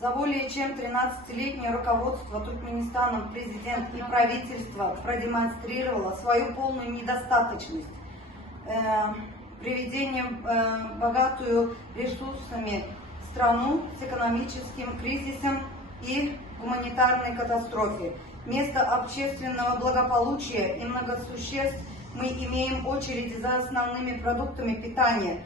За более чем 13-летнее руководство Туркменистаном президент и правительство продемонстрировало свою полную недостаточность, приведением богатую ресурсами страну с экономическим кризисом и гуманитарной катастрофой. Вместо общественного благополучия и многосуществ мы имеем очереди за основными продуктами питания,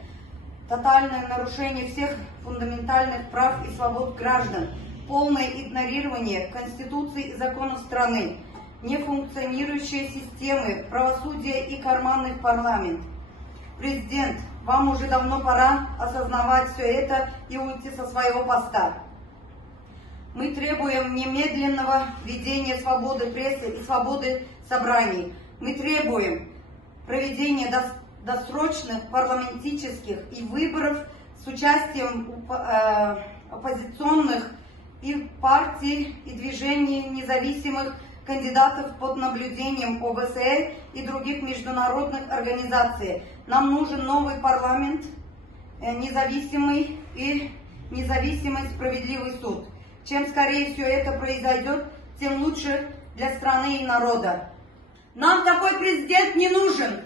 тотальное нарушение всех фундаментальных прав и свобод граждан, полное игнорирование Конституции и законов страны, нефункционирующие системы правосудия и карманный парламент. Президент, вам уже давно пора осознавать все это и уйти со своего поста. Мы требуем немедленного введения свободы прессы и свободы собраний. Мы требуем проведения досрочных парламентических и выборов с участием оппозиционных и партий и движений независимых кандидатов под наблюдением ОБСЕ и других международных организаций. Нам нужен новый парламент, независимый справедливый суд. Чем скорее все это произойдет, тем лучше для страны и народа. Нам такой президент не нужен.